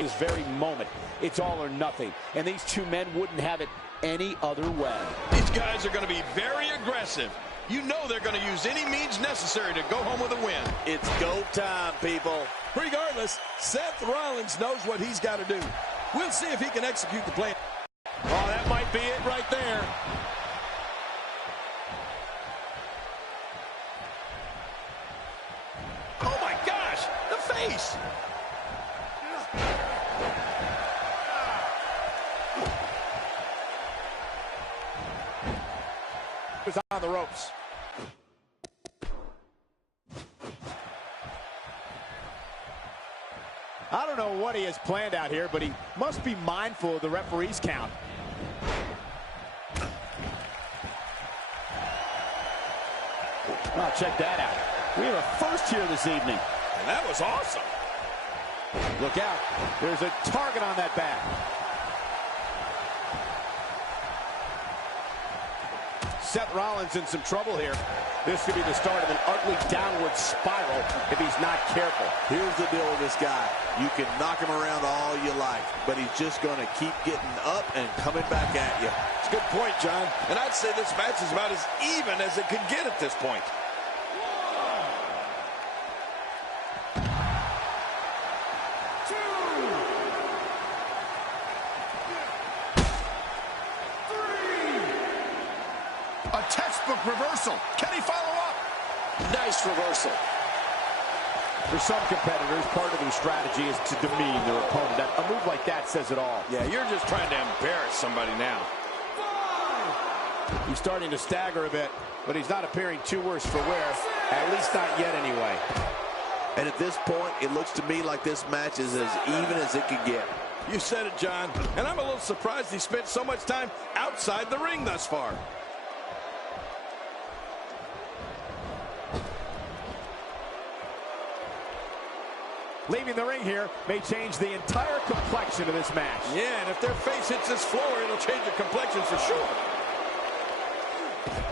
This very moment, it's all or nothing, and these two men wouldn't have it any other way. These guys are going to be very aggressive. You know they're going to use any means necessary to go home with a win. It's go time, people. Regardless, Seth Rollins knows what he's got to do. We'll see if he can execute the plan. Oh, that might be it right there. Oh, my gosh, the face. Was on the ropes. I don't know what he has planned out here, but he must be mindful of the referee's count. Oh, check that out. We have a first here this evening. And that was awesome. Look out. There's a target on that back. Seth Rollins in some trouble here. This could be the start of an ugly downward spiral if he's not careful. Here's the deal with this guy. You can knock him around all you like, but he's just going to keep getting up and coming back at you. It's a good point, John. And I'd say this match is about as even as it could get at this point. A textbook reversal. Can he follow up? Nice reversal. For some competitors, part of their strategy is to demean their opponent. A move like that says it all. Yeah, you're just trying to embarrass somebody now. He's starting to stagger a bit, but he's not appearing too worse for wear. At least not yet, anyway. And at this point, it looks to me like this match is as even as it could get. You said it, John. And I'm a little surprised he spent so much time outside the ring thus far. Leaving the ring here may change the entire complexion of this match. Yeah, and if their face hits this floor, it'll change the complexion for sure.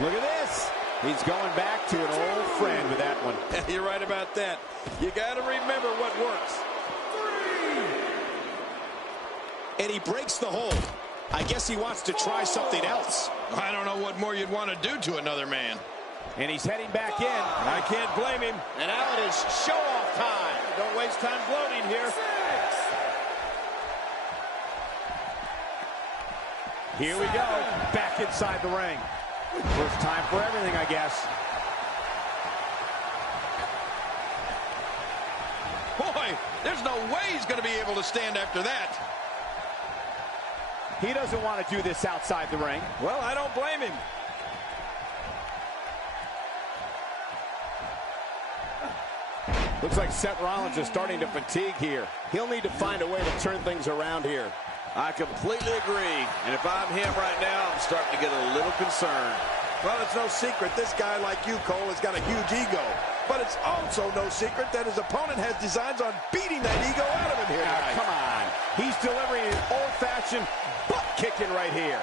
Look at this. He's going back to an old friend with that one. You're right about that. You got to remember what works. And he breaks the hold. I guess he wants to try something else. I don't know what more you'd want to do to another man. And he's heading back in. I can't blame him. And now it is show-off time. Don't waste time gloating here. Here we go. Back inside the ring. First time for everything, I guess. Boy, there's no way he's going to be able to stand after that. He doesn't want to do this outside the ring. Well, I don't blame him. Looks like Seth Rollins is starting to fatigue here. He'll need to find a way to turn things around here. I completely agree. And if I'm him right now, I'm starting to get a little concerned. Well, it's no secret this guy like you, Cole, has got a huge ego. But it's also no secret that his opponent has designs on beating that ego out of him here tonight. Come on. He's delivering an old-fashioned butt kicking right here.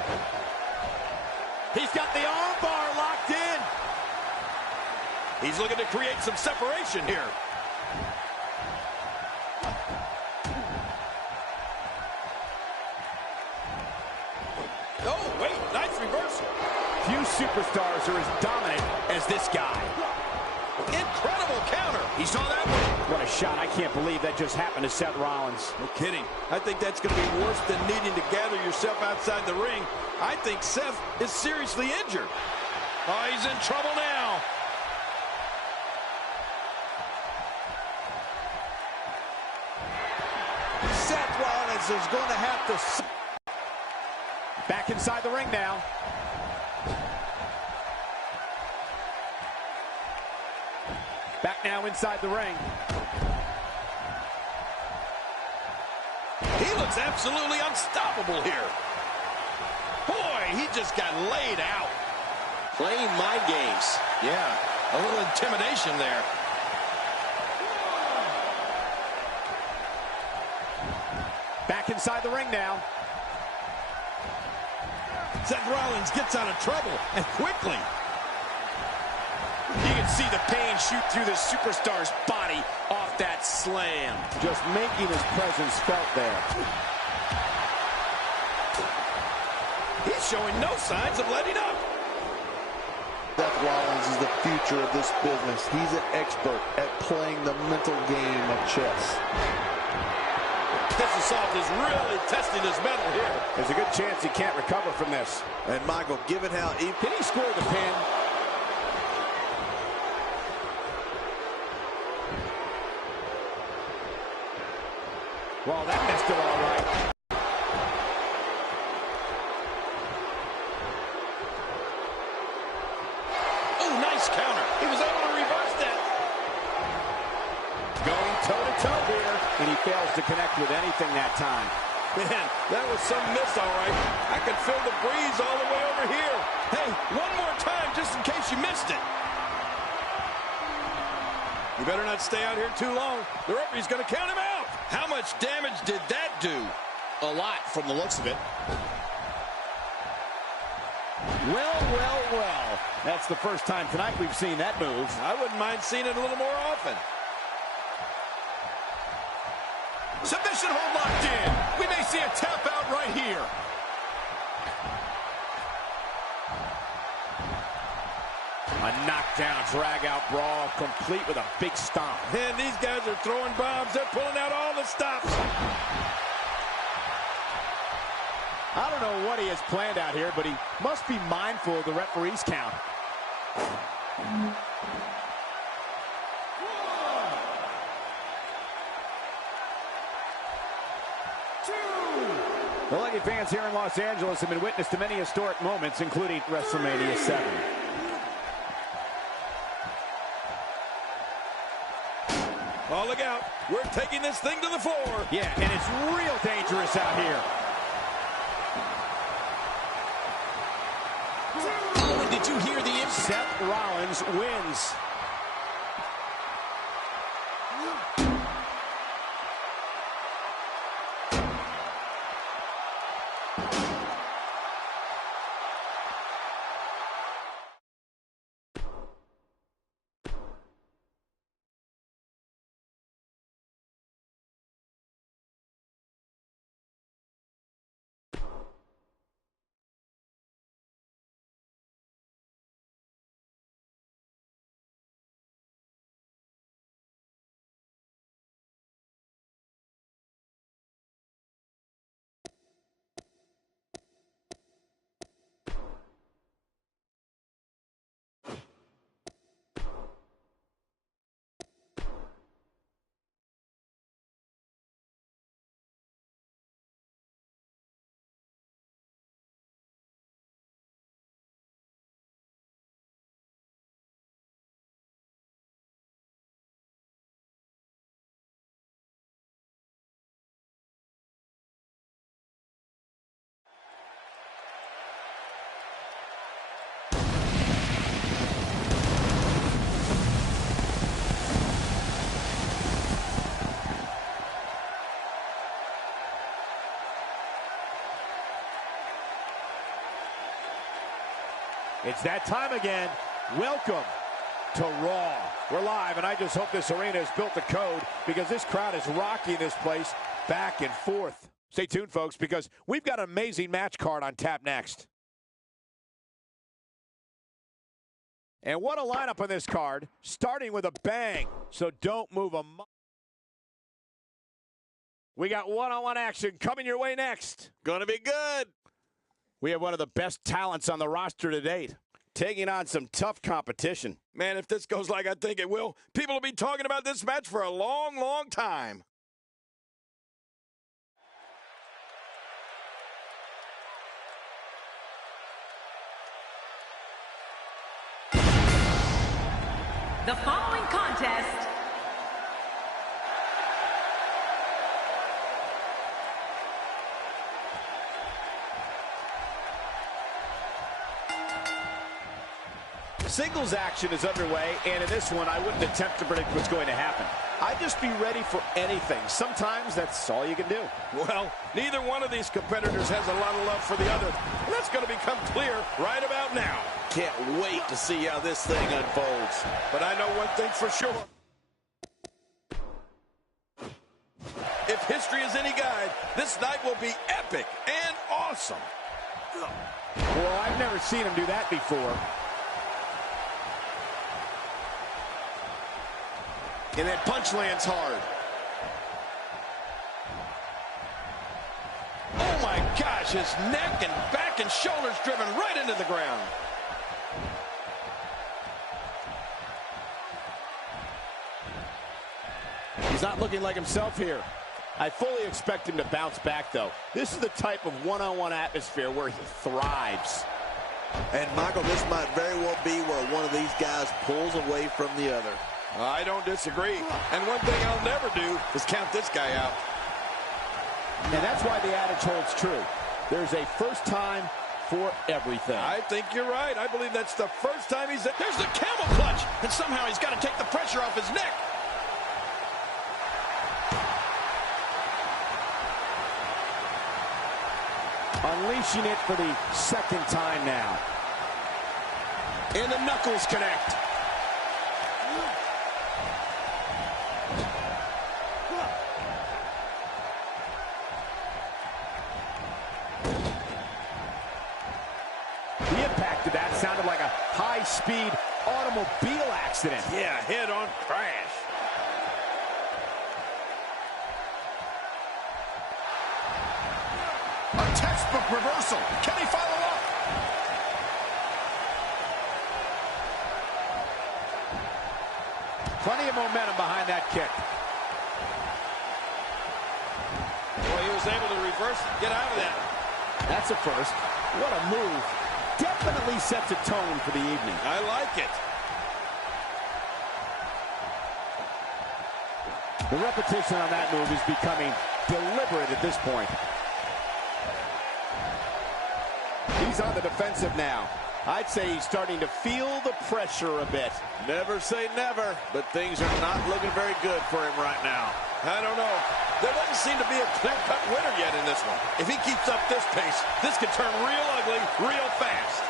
He's got the arm bar locked in. He's looking to create some separation here. Oh, wait, nice reversal. Few superstars are as dominant as this guy. Incredible counter. He saw that one. What a shot. I can't believe that just happened to Seth Rollins. No kidding. I think that's going to be worse than needing to gather yourself outside the ring. I think Seth is seriously injured. Oh, he's in trouble now. Seth Rollins is going to have to... Back inside the ring now. Back now inside the ring. He looks absolutely unstoppable here. Boy, he just got laid out. Playing mind games. Yeah, a little intimidation there. Back inside the ring now. Seth Rollins gets out of trouble, and quickly. You can see the pain shoot through the superstar's body off that slam. Just making his presence felt there. He's showing no signs of letting up. Seth Rollins is the future of this business. He's an expert at playing the mental game of chess. This assault is really testing his mettle here. There's a good chance he can't recover from this. And Michael, given how... Can he score the pin? Well, that missed it all right. Oh, nice counter. He was able to reverse that. Going toe-to-toe here, and he fails to connect with anything that time. Man, that was some miss, all right. I could feel the breeze all the way over here. Hey, one more time just in case you missed it. You better not stay out here too long. The referee's going to count him out. How much damage did that do? A lot from the looks of it. Well, well, well. That's the first time tonight we've seen that move. I wouldn't mind seeing it a little more often. Submission hold locked in. We may see a tap out right here. A knockdown, drag-out brawl, complete with a big stomp. Man, these guys are throwing bombs. They're pulling out all the stops. I don't know what he has planned out here, but he must be mindful of the referee's count. The Lucky fans here in Los Angeles have been witness to many historic moments, including WrestleMania 7. Oh, look out. We're taking this thing to the floor. Yeah, and it's real dangerous out here. Oh, and did you hear the impact? Seth Rollins wins. It's that time again. Welcome to Raw. We're live, and I just hope this arena has built the code because this crowd is rocking this place back and forth. Stay tuned, folks, because we've got an amazing match card on tap next. And what a lineup on this card, starting with a bang, so don't move a muscle. We got one-on-one action coming your way next. Gonna be good. We have one of the best talents on the roster to date, taking on some tough competition. Man, if this goes like I think it will, people will be talking about this match for a long, long time. The following contest singles action is underway, and in this one, I wouldn't attempt to predict what's going to happen. I'd just be ready for anything. Sometimes that's all you can do. Well, neither one of these competitors has a lot of love for the other. And that's going to become clear right about now. Can't wait to see how this thing unfolds. But I know one thing for sure. If history is any guide, this night will be epic and awesome. Well, I've never seen him do that before. And that punch lands hard. Oh my gosh, his neck and back and shoulders driven right into the ground. He's not looking like himself here. I fully expect him to bounce back, though. This is the type of one-on-one atmosphere where he thrives. And, Michael, this might very well be where one of these guys pulls away from the other. I don't disagree. And one thing I'll never do is count this guy out. And that's why the adage holds true. There's a first time for everything. I think you're right. I believe that's the first time he's... There's the camel clutch! And somehow he's got to take the pressure off his neck. Unleashing it for the second time now. And the knuckles connect. The impact of that sounded like a high-speed automobile accident. Yeah, head-on crash. A textbook reversal. Can he follow up? Plenty of momentum behind that kick. Well, he was able to reverse it, get out of that. That's a first. What a move. Definitely sets a tone for the evening. I like it. The repetition on that move is becoming deliberate at this point. He's on the defensive now. I'd say he's starting to feel the pressure a bit. Never say never, but things are not looking very good for him right now. I don't know. There doesn't seem to be a clear-cut winner yet in this one. If he keeps up this pace, this could turn real ugly real fast.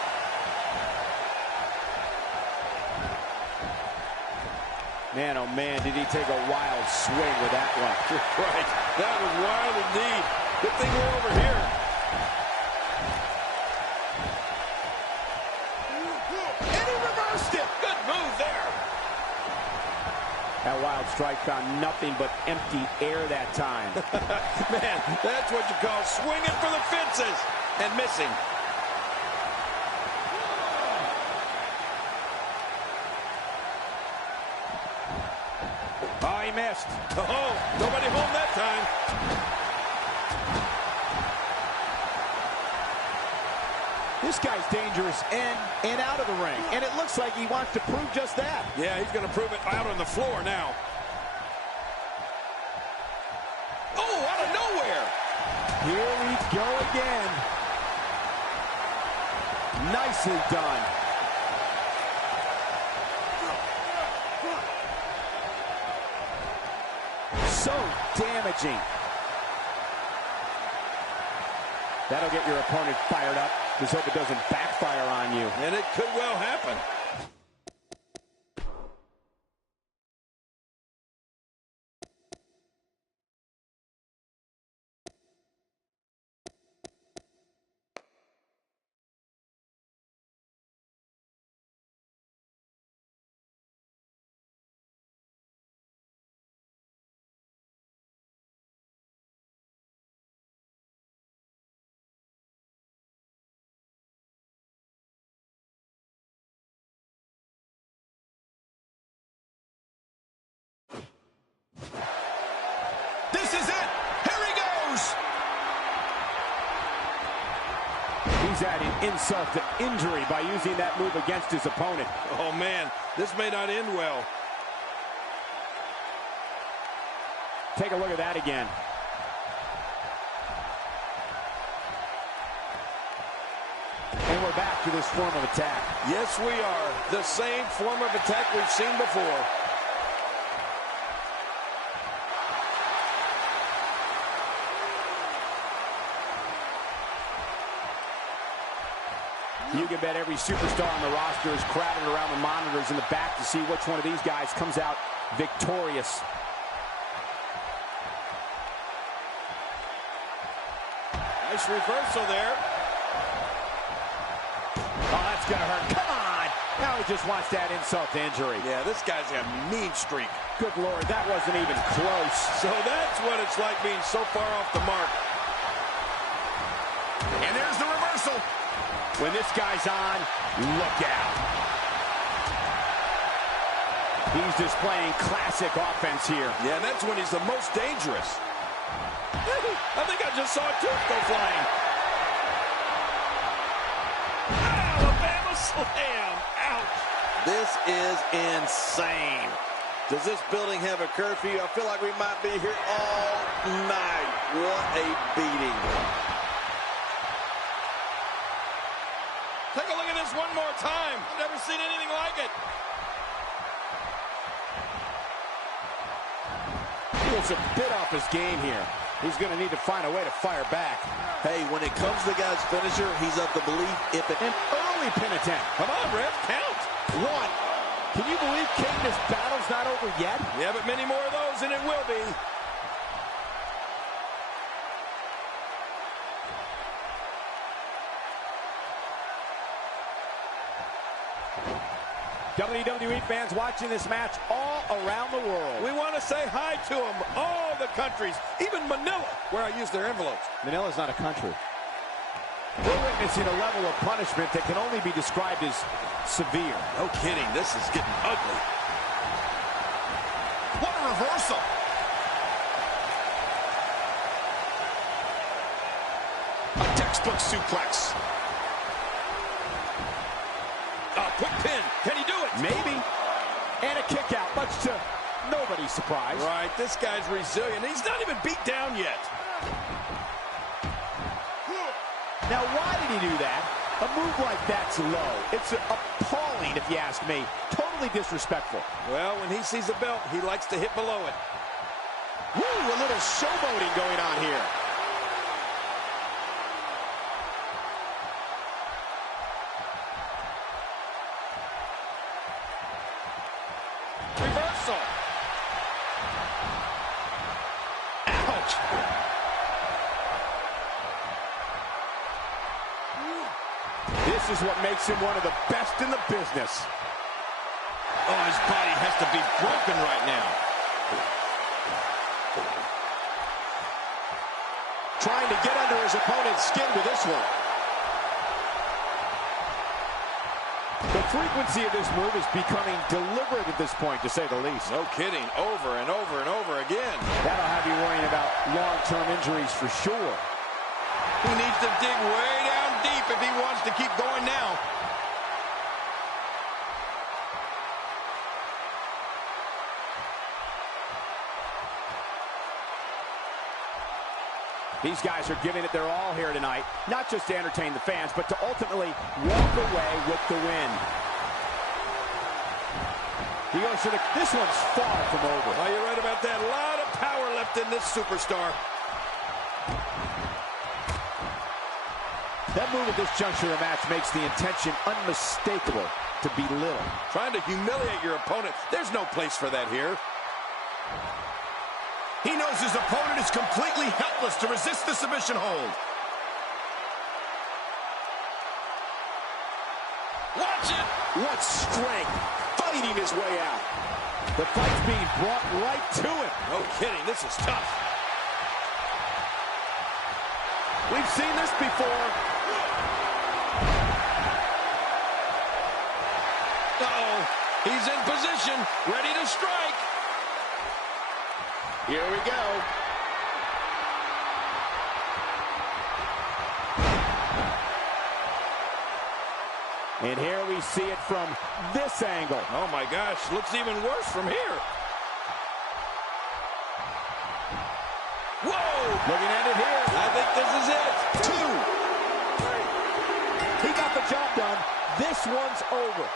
Man, oh man, did he take a wild swing with that one. Right. That was wild indeed. Good thing we're over here. And he reversed it. Good move there. That wild strike found nothing but empty air that time. Man, that's what you call swinging for the fences and missing. Oh, he missed. Oh, nobody home that time. This guy's dangerous in and out of the ring, and it looks like he wants to prove just that. Yeah, he's going to prove it out on the floor now. Oh, out of nowhere. Here we go again. Nicely done. So damaging. That'll get your opponent fired up. Just hope it doesn't backfire on you. And it could well happen. This is it. Here he goes. He's adding insult to injury by using that move against his opponent. Oh, man, this may not end well. Take a look at that again. And we're back to this form of attack. Yes, we are. The same form of attack we've seen before. You can bet every superstar on the roster is crowded around the monitors in the back to see which one of these guys comes out victorious. Nice reversal there. Oh, that's going to hurt. Come on! Now he just wants that insult to injury. Yeah, this guy's got a mean streak. Good Lord, that wasn't even close. So that's what it's like being so far off the mark. And there's the reversal. When this guy's on, look out. He's displaying classic offense here. Yeah, and that's when he's the most dangerous. I think I just saw a tooth go flying. Alabama slam. Ouch. This is insane. Does this building have a curfew? I feel like we might be here all night. What a beating. Take a look at this one more time. I've never seen anything like it. He looks a bit off his game here. He's going to need to find a way to fire back. Hey, when it comes to the guy's finisher, he's of the belief if it... An early pin attempt. Come on, Ref, count. One. Can you believe, King, this battle's not over yet? Yeah, but many more of those, and it will be. WWE fans watching this match all around the world. We want to say hi to them, all the countries, even Manila, where I use their envelopes. Manila's not a country. We're witnessing a level of punishment that can only be described as severe. No kidding, this is getting ugly. What a reversal. A textbook suplex. Quick pin. Can he do it? Maybe. And a kick out, much to nobody's surprise. Right, this guy's resilient. He's not even beat down yet. Now, why did he do that? A move like that's low. It's appalling, if you ask me. Totally disrespectful. Well, when he sees the belt, he likes to hit below it. Woo, a little showboating going on here. Reversal. Ouch. This is what makes him one of the best in the business. Oh, his body has to be broken right now. Trying to get under his opponent's skin with this one. The frequency of this move is becoming deliberate at this point, to say the least. No kidding. Over and over and over again. That'll have you worrying about long-term injuries for sure. He needs to dig way down deep if he wants to keep going now. These guys are giving it their all here tonight, not just to entertain the fans, but to ultimately walk away with the win. He goes to this one's far from over. Oh, you're right about that. A lot of power left in this superstar. That move at this juncture of the match makes the intention unmistakable to belittle. Trying to humiliate your opponent. There's no place for that here. He knows his opponent is completely helpless to resist the submission hold. Watch it. What strength, fighting his way out. The fight's being brought right to him. No kidding, this is tough. We've seen this before. Uh-oh, he's in position, ready to strike. Here we go. And here we see it from this angle. Oh my gosh, looks even worse from here. Whoa! Looking at it here. I think this is it. 2. He got the job done. This one's over.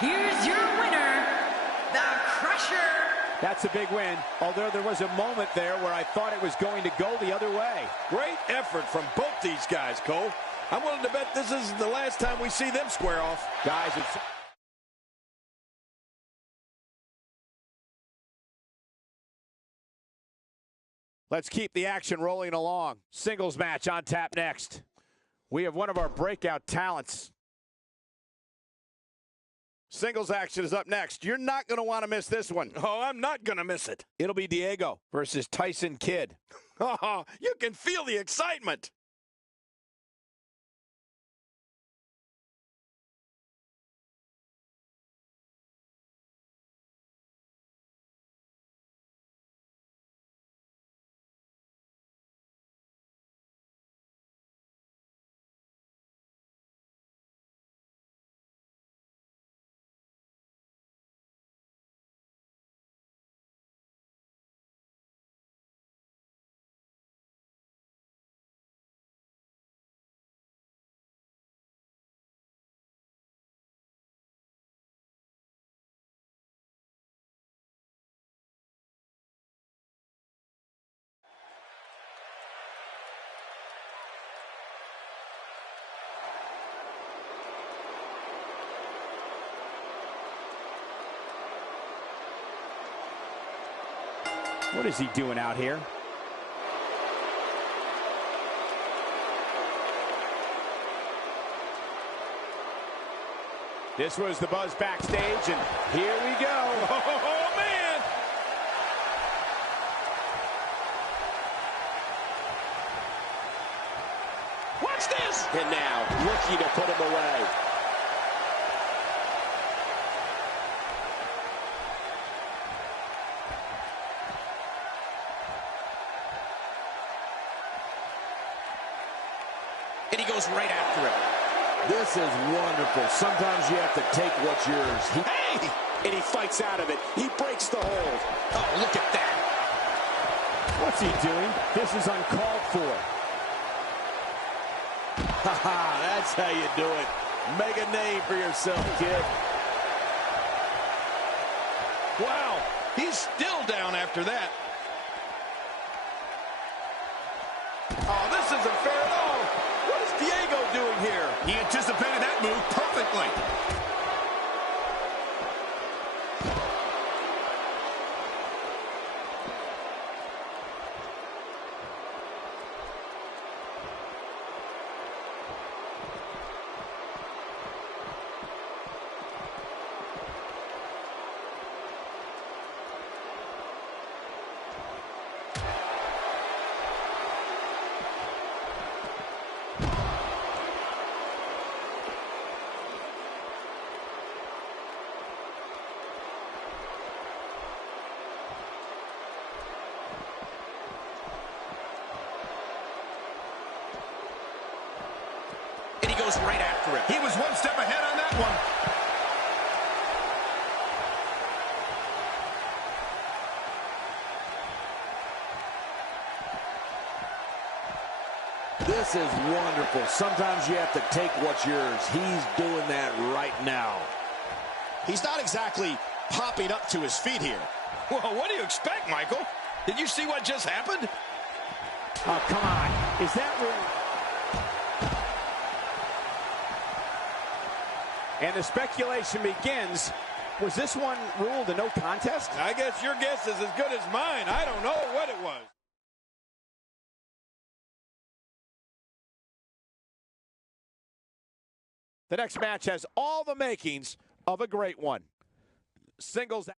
Here's your winner, the Crusher. That's a big win, although there was a moment there where I thought it was going to go the other way. Great effort from both these guys, Cole. I'm willing to bet this is the last time we see them square off. Guys, it's... Let's keep the action rolling along. Singles match on tap next. We have one of our breakout talents. Singles action is up next. You're not going to want to miss this one. Oh, I'm not going to miss it. It'll be Diego versus Tyson Kidd. Oh, you can feel the excitement. What is he doing out here? This was the buzz backstage, and here we go. Oh, man! Watch this! And now, looking to put him away. And he goes right after it. This is wonderful. Sometimes you have to take what's yours. Hey! And he fights out of it. He breaks the hold. Oh, look at that. What's he doing? This is uncalled for. Haha, that's how you do it. Make a name for yourself, kid. Wow, he's still down after that. Oh, this isn't fair at all. What is Diego doing here? He anticipated that move perfectly. Goes right after it. He was one step ahead on that one. This is wonderful. Sometimes you have to take what's yours. He's doing that right now. He's not exactly popping up to his feet here. Well, what do you expect, Michael? Did you see what just happened? Oh, come on. Is that really... And the speculation begins. Was this one ruled a no contest? I guess your guess is as good as mine. I don't know what it was. The next match has all the makings of a great one. Singles.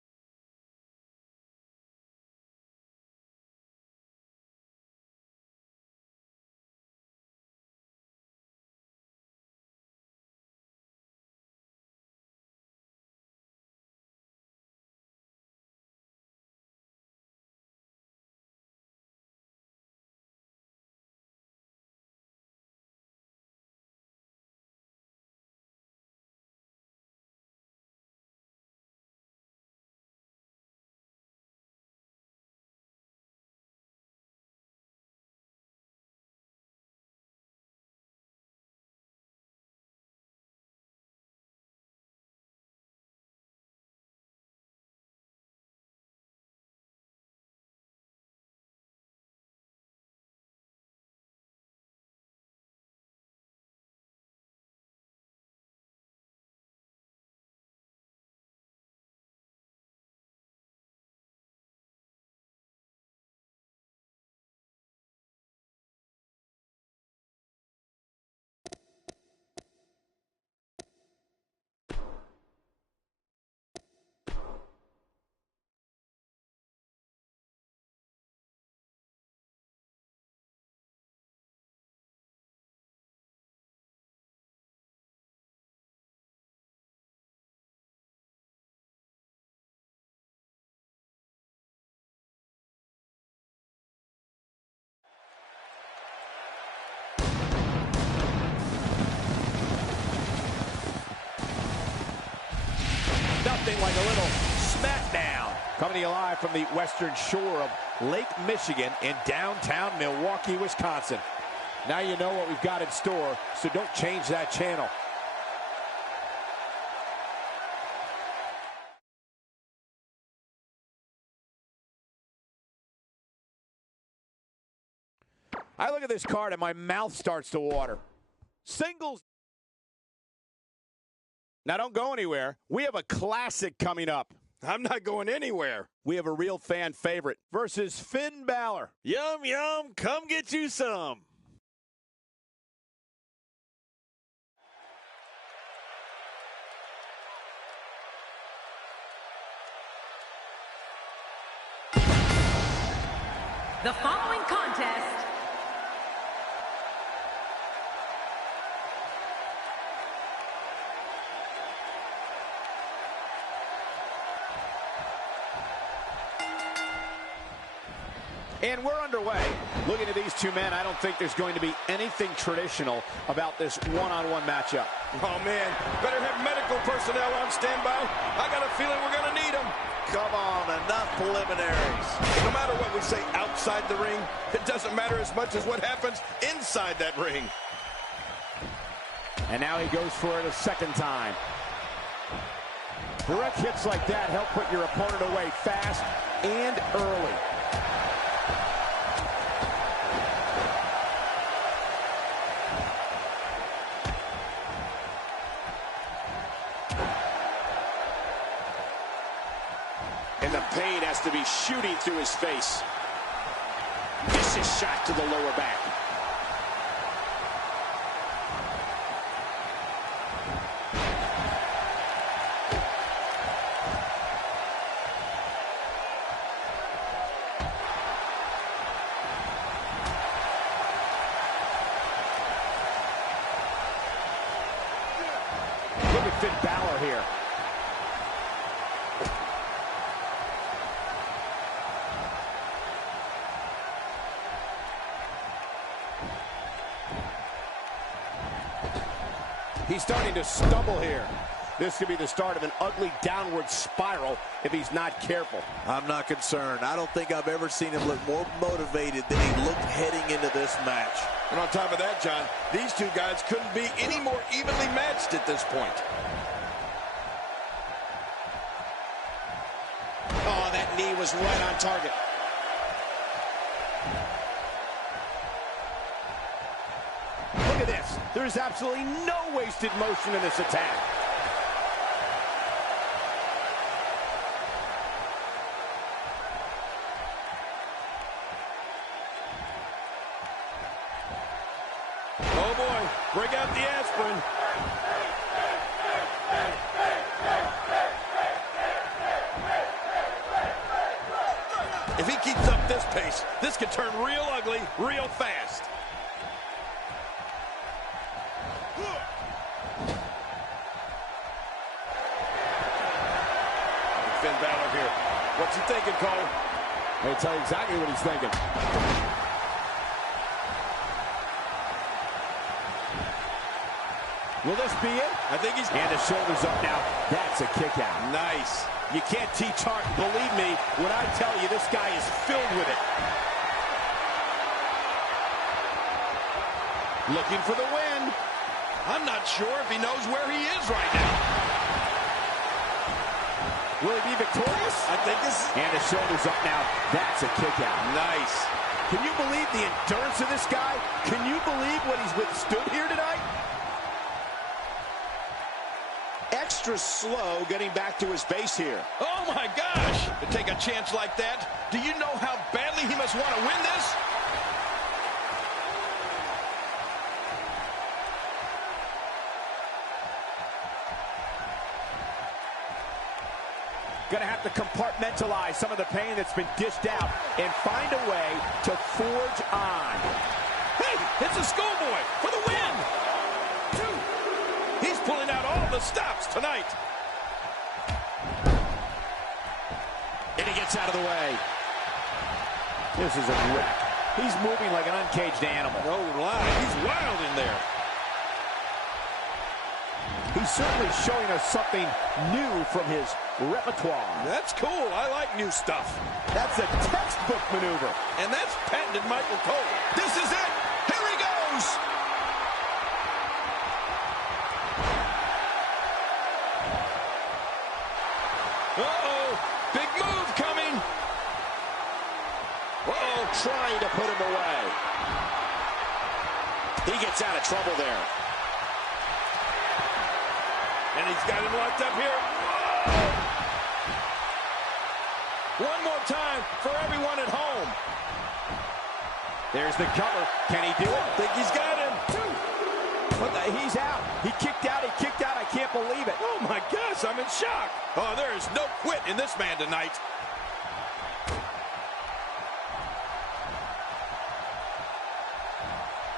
nothing like a little smackdown. Coming to you live from the western shore of Lake Michigan in downtown Milwaukee, Wisconsin. Now you know what we've got in store, so don't change that channel. I look at this card and my mouth starts to water. Singles. Now don't go anywhere. We have a classic coming up. I'm not going anywhere. We have a real fan favorite versus Finn Balor. Yum, yum, come get you some. The following contest and we're underway. Looking at these two men, I don't think there's going to be anything traditional about this one-on-one matchup. Oh, man, better have medical personnel on standby. I got a feeling we're going to need them. Come on, enough preliminaries. No matter what we say outside the ring, it doesn't matter as much as what happens inside that ring. And now he goes for it a second time. Direct hits like that help put your opponent away fast and early. And the pain has to be shooting through his face. Vicious shot to the lower back. Look at Finn Balor here. He's starting to stumble here. This could be the start of an ugly downward spiral if he's not careful. I'm not concerned. I don't think I've ever seen him look more motivated than he looked heading into this match. And on top of that, John, these two guys couldn't be any more evenly matched at this point. Oh, that knee was right on target. Look at this. There's absolutely no wasted motion in this attack. Oh, boy, break out the aspirin. If he keeps up this pace, this could turn real ugly real fast. Finn Balor here. What's he thinking, Cole? I'll tell you exactly what he's thinking. Will this be it? I think he's... And the shoulders up now. That's a kick out. Nice. You can't teach heart. Believe me when I tell you this guy is filled with it. Looking for the win. I'm not sure if he knows where he is right now. Will he be victorious? I think this is... And the shoulders up now. That's a kick out. Nice. Can you believe the endurance of this guy? Can you believe what he's withstood here tonight? Extra slow getting back to his base here. Oh, my gosh. To take a chance like that, do you know how badly he must want to win this? Gonna have to compartmentalize some of the pain that's been dished out and find a way to forge on. Hey, it's a schoolboy for the win. He's pulling out all the stops tonight. And he gets out of the way. This is a wreck. He's moving like an uncaged animal. No lie, he's wild in there. He's certainly showing us something new from his repertoire. That's cool. I like new stuff. That's a textbook maneuver. And that's patented Michael Cole. This is it. Here he goes. Uh-oh. Big move coming. Uh-oh, trying to put him away. He gets out of trouble there. And he's got him locked up here. Whoa. One more time for everyone at home. There's the cover. Can he do it? Think he's got him. He's out. He kicked out. He kicked out. I can't believe it. Oh, my gosh. I'm in shock. Oh, there is no quit in this man tonight.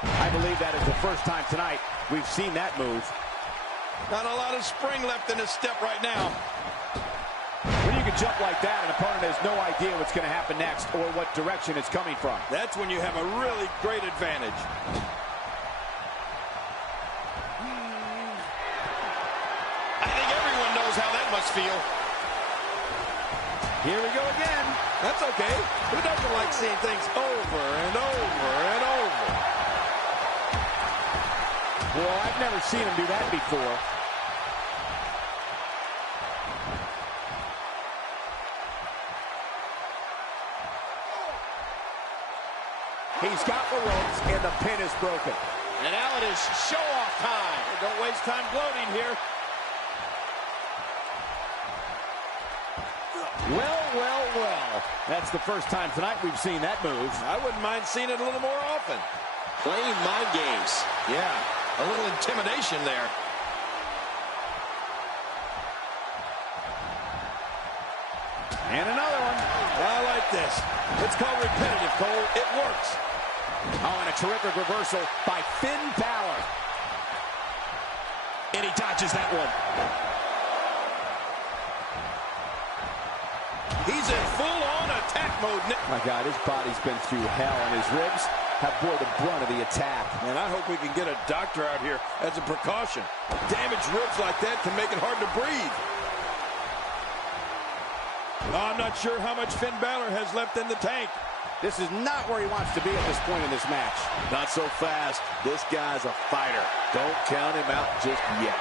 I believe that is the first time tonight we've seen that move. Not a lot of spring left in his step right now. When you can jump like that, an opponent has no idea what's going to happen next or what direction it's coming from. That's when you have a really great advantage. I think everyone knows how that must feel. Here we go again. That's okay. Who doesn't like seeing things over and over and over? Well, I've never seen him do that before. He's got the ropes, and the pin is broken. And now it is show-off time. Don't waste time gloating here. Well, well, well. That's the first time tonight we've seen that move. I wouldn't mind seeing it a little more often. Playing mind games. Yeah, a little intimidation there. And another one. I like this. It's called repetitive, Cole. It works. Oh, and a terrific reversal by Finn Balor. And he dodges that one. He's in full-on attack mode. My God, his body's been through hell, and his ribs have bore the brunt of the attack. And I hope we can get a doctor out here as a precaution. Damaged ribs like that can make it hard to breathe. I'm not sure how much Finn Balor has left in the tank. This is not where he wants to be at this point in this match. Not so fast. This guy's a fighter. Don't count him out just yet.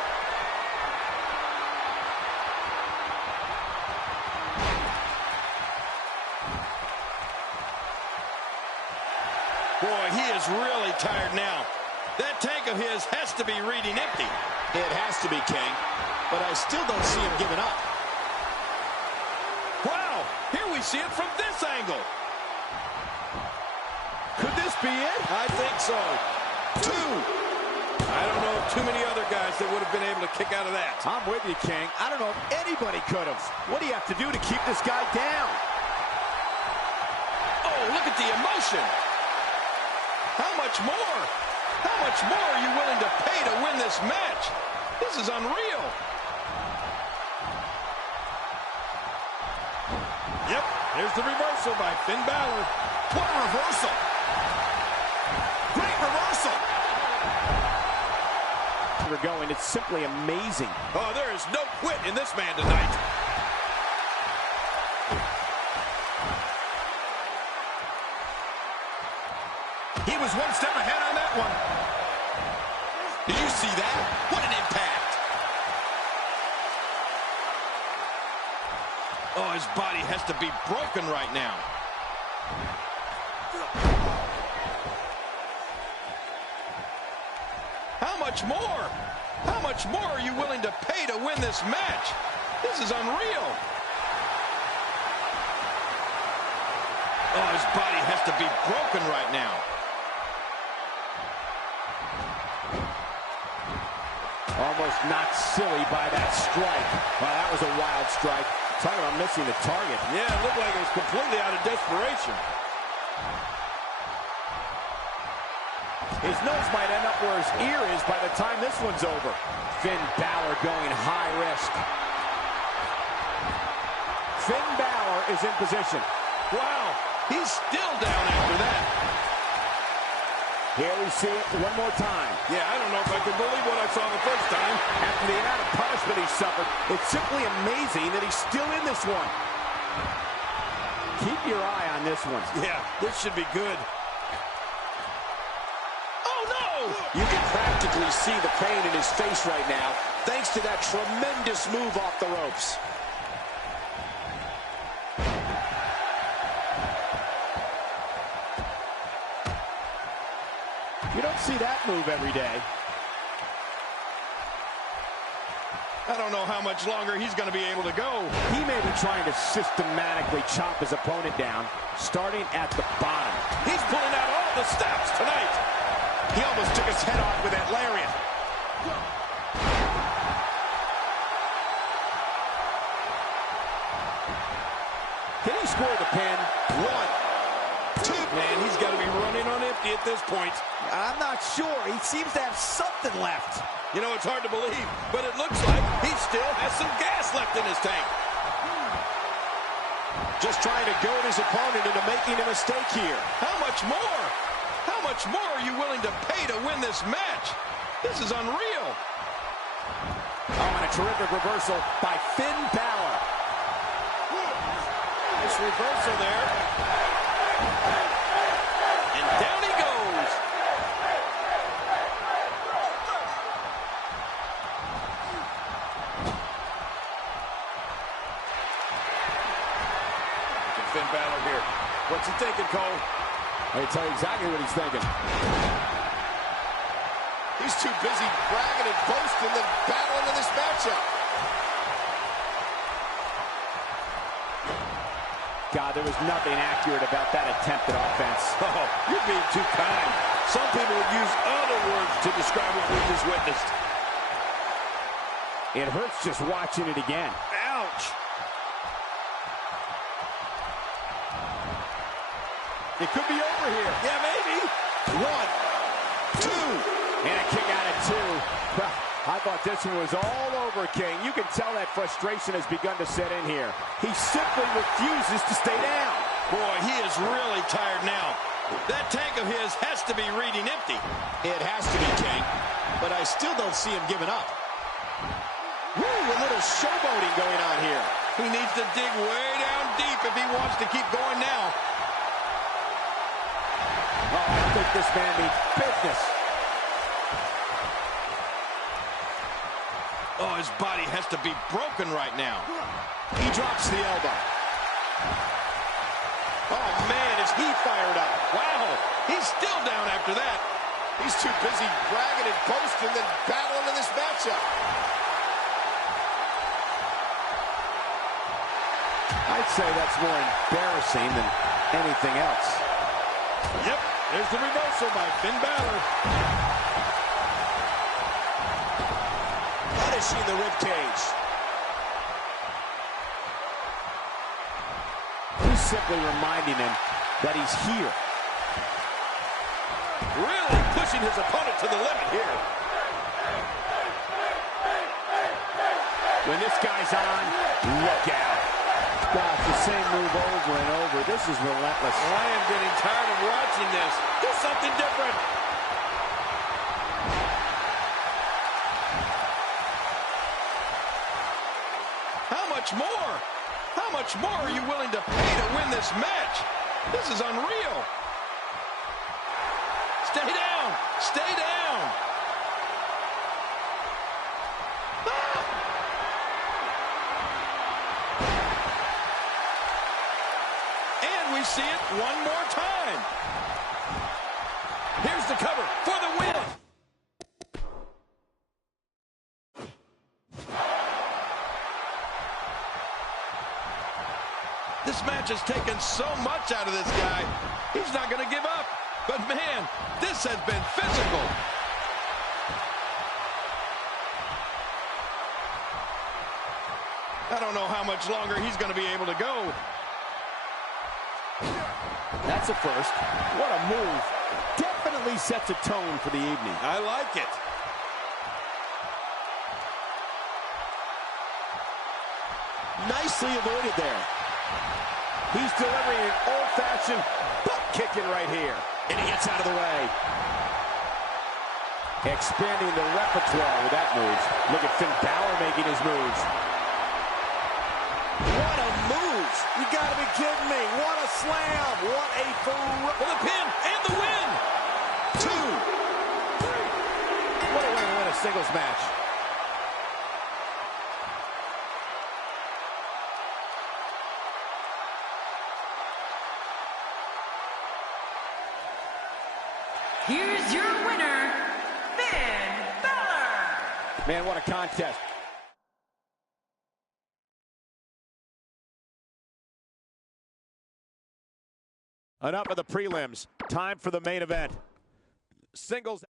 Boy, he is really tired now. That tank of his has to be reading empty. It has to be, King. But I still don't see him giving up. Wow, here we see it from this angle. Could this be it? I think so. 2. I don't know too many other guys that would have been able to kick out of that. I'm with you, King. I don't know if anybody could have. What do you have to do to keep this guy down? Oh, look at the emotion. How much more? How much more are you willing to pay to win this match? This is unreal. Yep, there's the reversal by Finn Balor. What a reversal. Great reversal. We're going. It's simply amazing. Oh, there is no quit in this man tonight. He was one step ahead on that one. Did you see that? What an impact. Oh, his body has to be broken right now. How much more? How much more are you willing to pay to win this match? This is unreal. Oh, his body has to be broken right now. Almost knocked silly by that strike. Wow, that was a wild strike. Talking about missing the target. Yeah, it looked like it was completely out of desperation. His nose might end up where his ear is by the time this one's over. Finn Balor going high risk. Finn Balor is in position. Wow, he's still down after that. Here we see it one more time. Yeah, I don't know if I can believe what I saw the first time. After the amount of punishment he suffered, it's simply amazing that he's still in this one. Keep your eye on this one. Yeah, this should be good. Oh, no! You can practically see the pain in his face right now, thanks to that tremendous move off the ropes. You don't see that move every day. I don't know how much longer he's going to be able to go. He may be trying to systematically chop his opponent down, starting at the bottom. He's pulling out all the stops tonight. He almost took his head off with that lariat. Can he score the pin? 1, 2. Man, he's got to be running on empty at this point. I'm not sure. He seems to have something left. You know, it's hard to believe, but it looks like he still has some gas left in his tank. Just trying to goad his opponent into making a mistake here. How much more? How much more are you willing to pay to win this match? This is unreal. Oh, and a terrific reversal by Finn Balor. Nice reversal there. And down he goes. Finn Balor here. What's he thinking, Cole? I can tell you exactly what he's thinking. He's too busy bragging and boasting than battling in this matchup. God, there was nothing accurate about that attempt at offense. Oh, you're being too kind. Some people would use other words to describe what we just witnessed. It hurts just watching it again. Ouch. It could be over here. Yeah, maybe. 1, 2. And a kick out at 2. Well, I thought this one was all over, King. You can tell that frustration has begun to set in here. He simply refuses to stay down. Boy, he is really tired now. That tank of his has to be reading empty. It has to be, King. But I still don't see him giving up. Woo, a little showboating going on here. He needs to dig way down deep if he wants to keep going now. Oh, I think this man means business. Oh, his body has to be broken right now. He drops the elbow. Oh, man, is he fired up. Wow, he's still down after that. He's too busy bragging and boasting than battling in this matchup. I'd say that's more embarrassing than anything else. Yep, there's the reversal by Finn Balor. Punishing the ribcage. He's simply reminding him that he's here. Really pushing his opponent to the limit here. When this guy's on, look out. Gosh, the same move over and over. This is relentless. Well, I am getting tired of watching this. Do something different. How much more? How much more are you willing to pay to win this match? This is unreal. Stay down. Stay down. Ah! And we see it one more time. Here's the cover for the win. This match has taken so much out of this guy. He's not going to give up. But, man, this has been physical. I don't know how much longer he's going to be able to go. That's a first. What a move. Definitely sets a tone for the evening. I like it. Nicely avoided there. He's delivering an old-fashioned butt kicking right here. And he gets out of the way. Expanding the repertoire with that move. Look at Finn Balor making his moves. What a move! You gotta be kidding me! What a slam! What a For the pin and the win! 2, 3. What a way to win a singles match. Here's your winner, Finn Balor. Man, what a contest. Enough of the prelims. Time for the main event. Singles.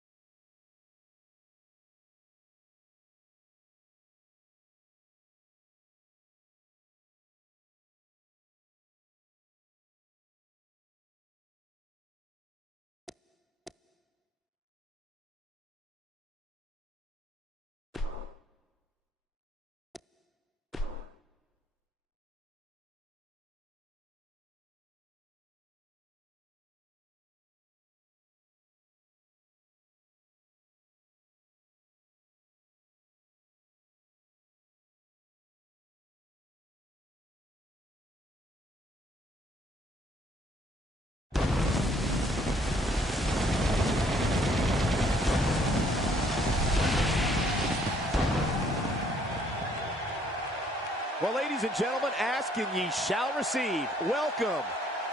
Well, ladies and gentlemen, ask and ye shall receive. Welcome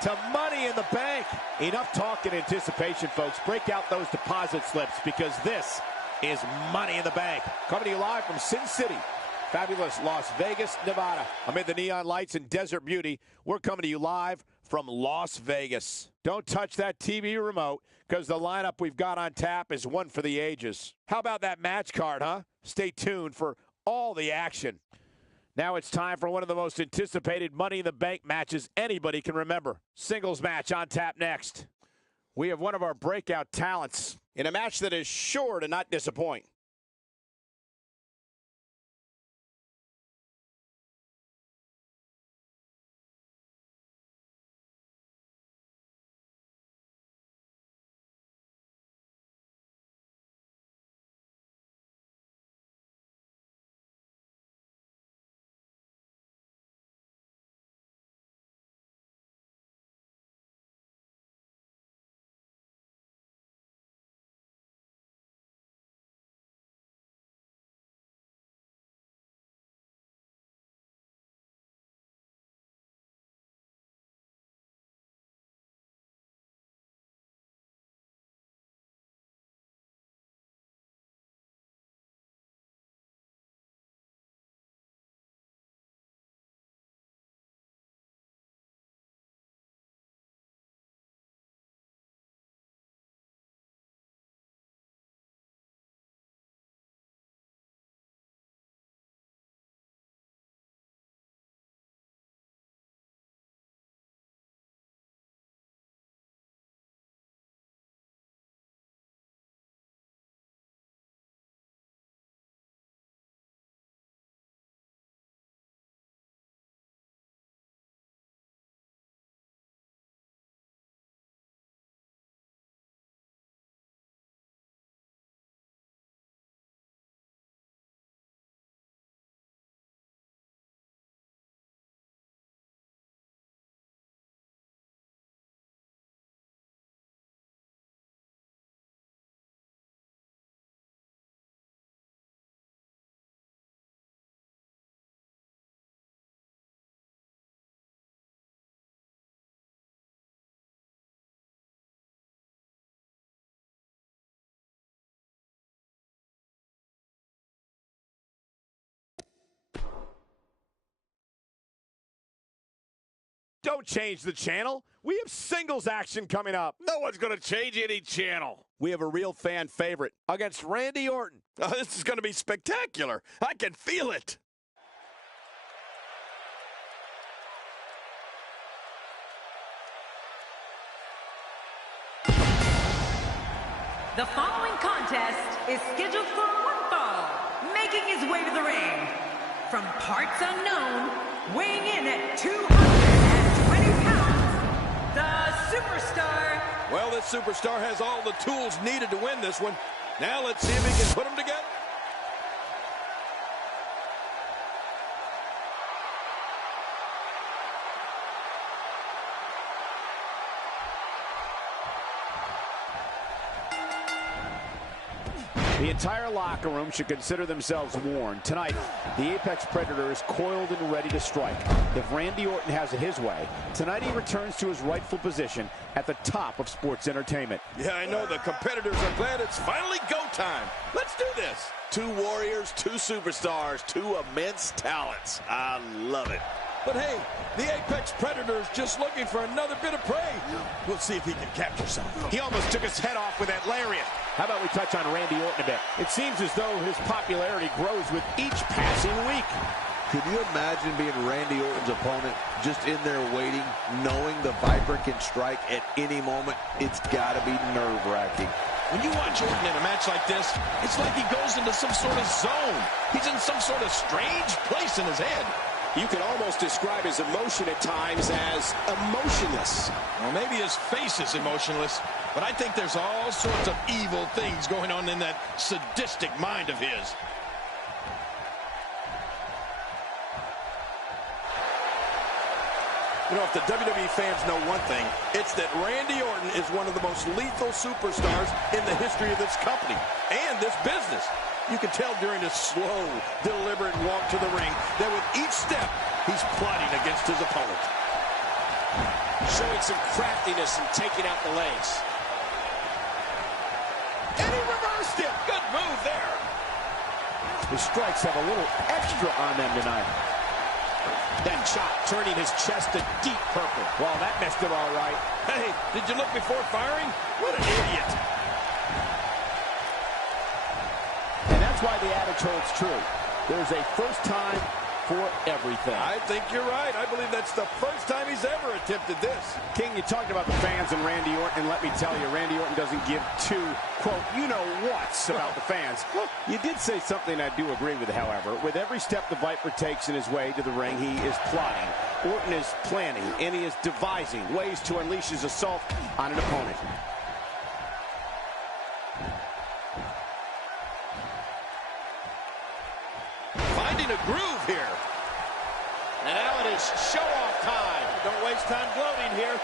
to Money in the Bank. Enough talk and anticipation, folks. Break out those deposit slips because this is Money in the Bank. Coming to you live from Sin City, fabulous Las Vegas, Nevada. Amid the neon lights and desert beauty, we're coming to you live from Las Vegas. Don't touch that TV remote because the lineup we've got on tap is one for the ages. How about that match card, huh? Stay tuned for all the action. Now it's time for one of the most anticipated Money in the Bank matches anybody can remember. Singles match on tap next. We have one of our breakout talents In a match that is sure to not disappoint. Don't change the channel. We have singles action coming up. No one's going to change any channel. We have a real fan favorite against Randy Orton. Oh, this is going to be spectacular. I can feel it. The following contest is scheduled for one fall. Making his way to the ring, from parts unknown, weighing in at 220 pounds, the superstar, Well, this superstar has all the tools needed to win this one. Now let's see if he can put them together. The entire locker room should consider themselves warned. Tonight, the Apex Predator is coiled and ready to strike. If Randy Orton has it his way, tonight he returns to his rightful position at the top of sports entertainment. Yeah, I know the competitors are glad it's finally go time. Let's do this. 2 warriors, 2 superstars, 2 immense talents. I love it. But hey, the Apex Predator is just looking for another bit of prey. We'll see if he can capture something. He almost took his head off with that lariat. How about we touch on Randy Orton a bit? It seems as though his popularity grows with each passing week. Could you imagine being Randy Orton's opponent, just in there waiting, knowing the Viper can strike at any moment? It's got to be nerve-wracking. When you watch Orton in a match like this, it's like he goes into some sort of zone. He's in some sort of strange place in his head. You could almost describe his emotion at times as emotionless. Well, maybe his face is emotionless, but I think there's all sorts of evil things going on in that sadistic mind of his. You know, if the WWE fans know one thing, it's that Randy Orton is one of the most lethal superstars in the history of this company and this business. You can tell during his slow, deliberate walk to the ring that with each step, he's plotting against his opponent. Showing some craftiness and taking out the legs. And he reversed it. Good move there. His strikes have a little extra on them tonight. That chop turning his chest a deep purple. Well, that messed it all right. Hey, did you look before firing? What an idiot. And that's why the adage holds true. There's a first time for everything. I think you're right. I believe that's the first time he's ever attempted this. King, you talked about the fans and Randy Orton, and let me tell you, Randy Orton doesn't give two, quote, you-know-whats about the fans. You did say something I do agree with, however. With every step the Viper takes in his way to the ring, he is plotting. Orton is planning, and he is devising ways to unleash his assault on an opponent. Finding a groove here. And now it is show-off time. Don't waste time gloating here.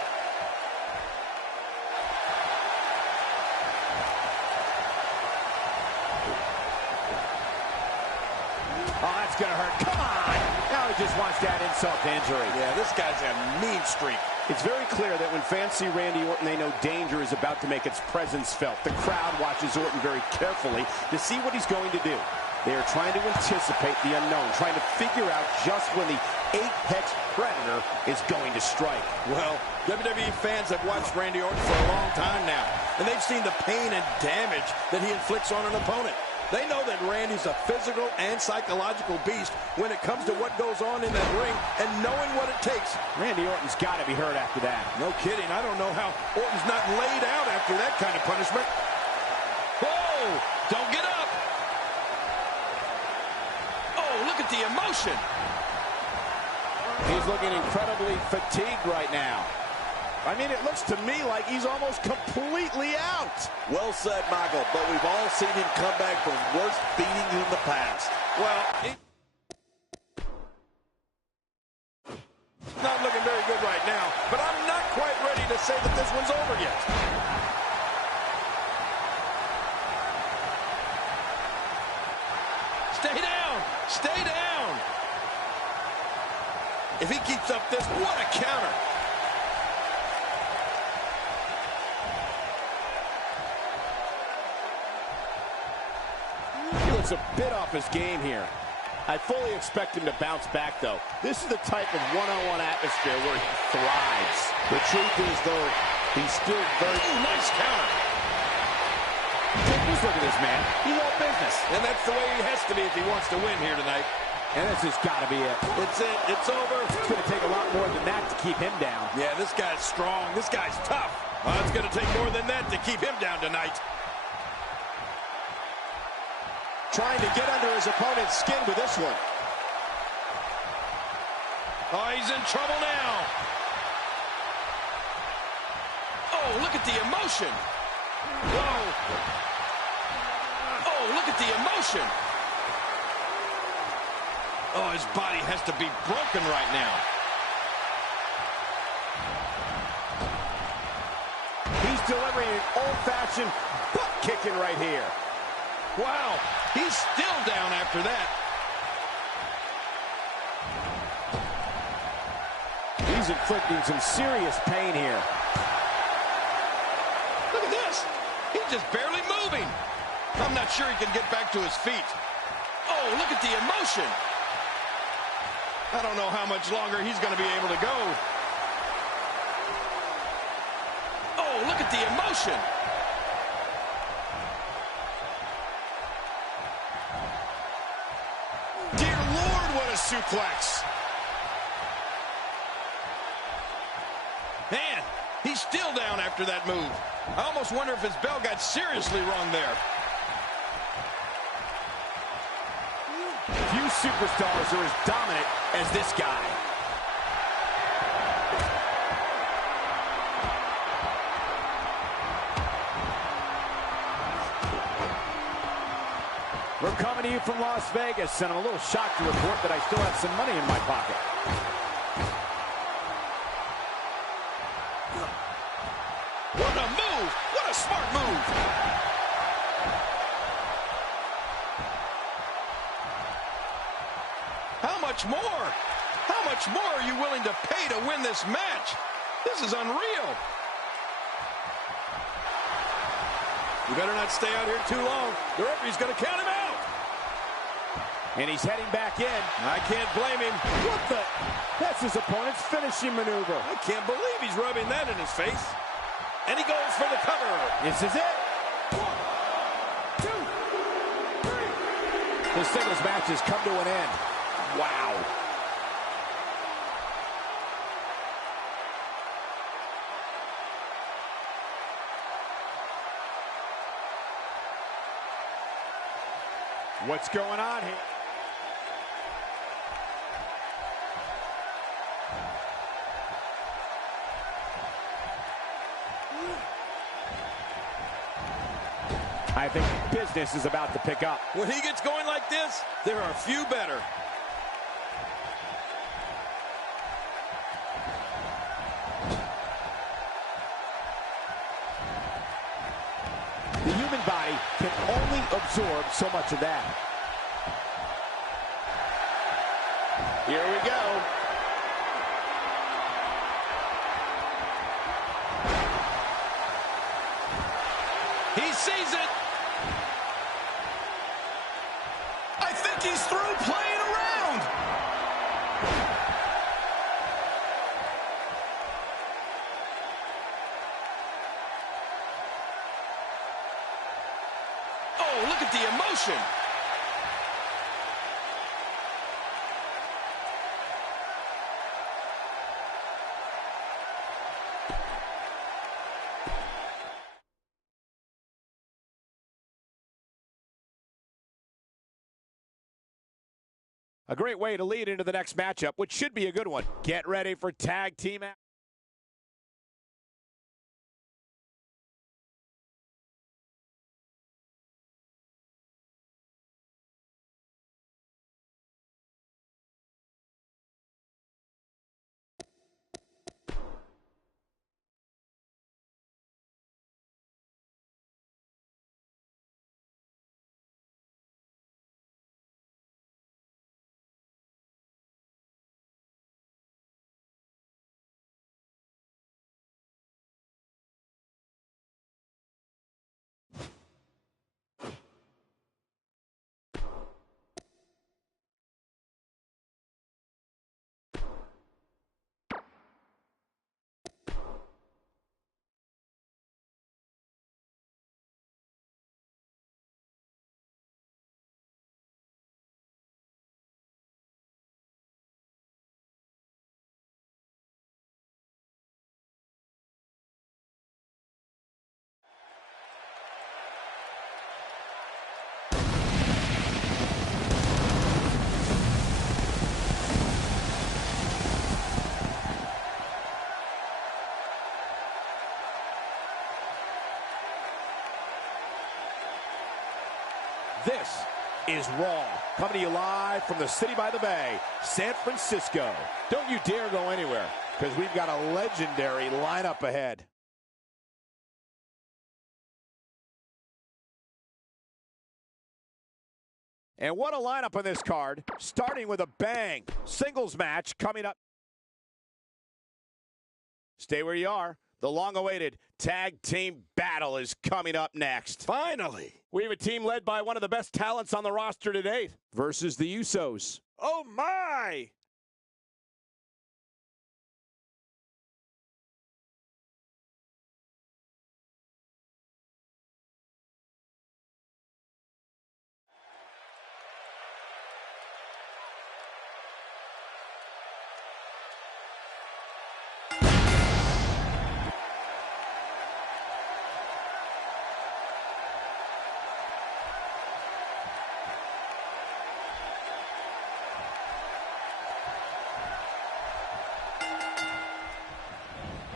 Oh, that's going to hurt. Come on! Now he just wants that insult to injury. Yeah, this guy's a mean streak. It's very clear that when fans see Randy Orton, they know danger is about to make its presence felt. The crowd watches Orton very carefully to see what he's going to do. They are trying to anticipate the unknown, trying to figure out just when the Apex Predator is going to strike. Well, WWE fans have watched Randy Orton for a long time now, and they've seen the pain and damage that he inflicts on an opponent. They know that Randy's a physical and psychological beast when it comes to what goes on in that ring and knowing what it takes. Randy Orton's got to be hurt after that. No kidding. I don't know how Orton's not laid out after that kind of punishment. Whoa! Don't get up! Oh, look at the emotion! He's looking incredibly fatigued right now. I mean, it looks to me like he's almost completely out. Well said, Michael, but we've all seen him come back from worse beatings in the past. Well, not looking very good right now, but I'm not quite ready to say that this one's over yet. Stay down! Stay down! If he keeps up this, what a counter! He looks a bit off his game here. I fully expect him to bounce back, though. This is the type of one-on-one atmosphere where he thrives. The truth is, though, he's still very... Ooh, nice counter! Take this look at this man. He's all business. And that's the way he has to be if he wants to win here tonight. And this has got to be it. It's it. It's over. It's going to take a lot more than that to keep him down. Yeah, this guy's strong. This guy's tough. Well, it's going to take more than that to keep him down tonight. Trying to get under his opponent's skin with this one. Oh, he's in trouble now. Oh, Oh, look at the emotion. Whoa. Oh, look at the emotion. Oh, his body has to be broken right now. He's delivering an old-fashioned butt kicking right here. Wow, he's still down after that. He's inflicting some serious pain here. Look at this. He's just barely moving. I'm not sure he can get back to his feet. Oh, look at the emotion. I don't know how much longer he's going to be able to go. Oh, look at the emotion. Dear Lord, what a suplex. Man, he's still down after that move. I almost wonder if his bell got seriously wrong there. Few superstars are as dominant as this guy. We're coming to you from Las Vegas, and I'm a little shocked to report that I still have some money in my pocket. What a move! What a smart move! How much more? How much more are you willing to pay to win this match? This is unreal. You better not stay out here too long. The referee's going to count him out. And he's heading back in. I can't blame him. What the? That's his opponent's finishing maneuver. I can't believe he's rubbing that in his face. And he goes for the cover. This is it. 1, 2, 3. The singles match has come to an end. Wow. What's going on here? I think business is about to pick up. When he gets going like this, there are few better. The human body can only absorb so much of that. Here we go. He sees it. I think he's through playing around. Oh, look at the emotion. A great way to lead into the next matchup, which should be a good one. Get ready for tag team action. This is Raw, coming to you live from the city by the bay, San Francisco. Don't you dare go anywhere, because we've got a legendary lineup ahead. And what a lineup on this card, starting with a bang. Singles match coming up. Stay where you are. The long-awaited tag team battle is coming up next. Finally! We have a team led by one of the best talents on the roster to date versus the Usos. Oh, my!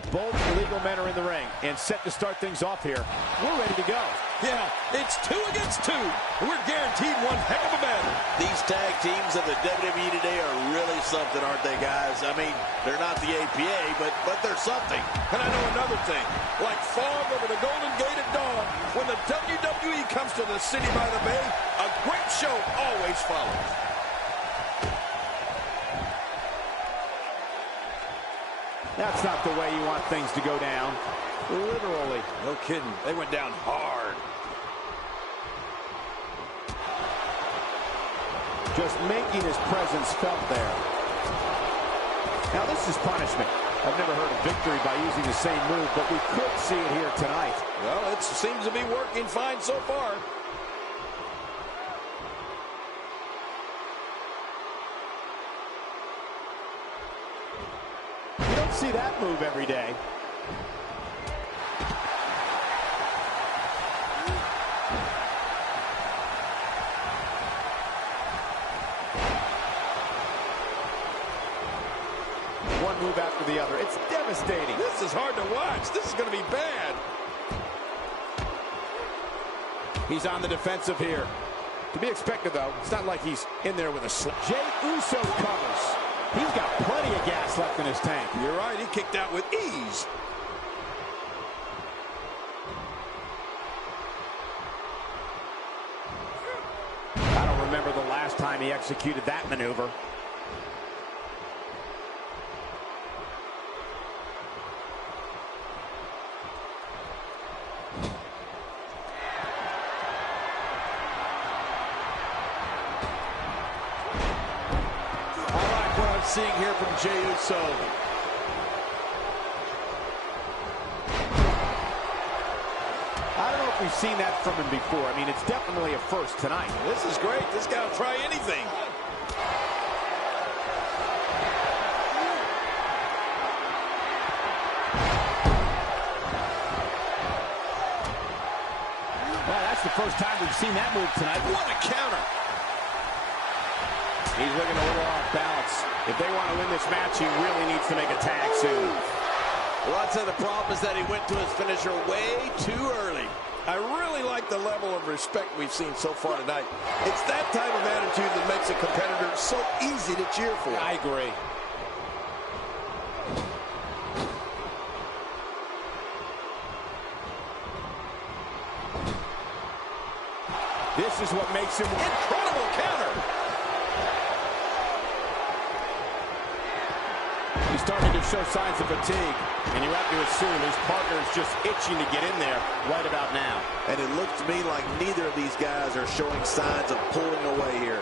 Both legal men are in the ring and set to start things off here. We're ready to go. Yeah, it's 2 against 2. We're guaranteed one heck of a battle. These tag teams of the WWE today are really something, aren't they, guys? I mean, they're not the APA, but they're something. And I know another thing. Like fog over the Golden Gate at dawn, when the WWE comes to the city by the bay, a great show always follows. That's not the way you want things to go down. Literally. No kidding. They went down hard. Just making his presence felt there. Now this is punishment. I've never heard of victory by using the same move, but we could see it here tonight. Well, it seems to be working fine so far. See that move every day. One move after the other. It's devastating. This is hard to watch. This is going to be bad. He's on the defensive here. To be expected, though. It's not like he's in there with a slip. Jey Uso covers. He's got plenty of gas left in his tank. You're right, he kicked out with ease. I don't remember the last time he executed that maneuver. Seeing here from Jey Uso. I don't know if we've seen that from him before. I mean, it's definitely a first tonight. This is great. This guy will try anything. Well, that's the first time we've seen that move tonight. What a counter. He's looking a little off balance. If they want to win this match, he really needs to make a tag soon. Well, I'd say the problem is that he went to his finisher way too early. I really like the level of respect we've seen so far tonight. It's that type of attitude that makes a competitor so easy to cheer for. I agree. This is what makes him incredible counter. He's starting to show signs of fatigue, and you have to assume his partner is just itching to get in there right about now. And it looks to me like neither of these guys are showing signs of pulling away here.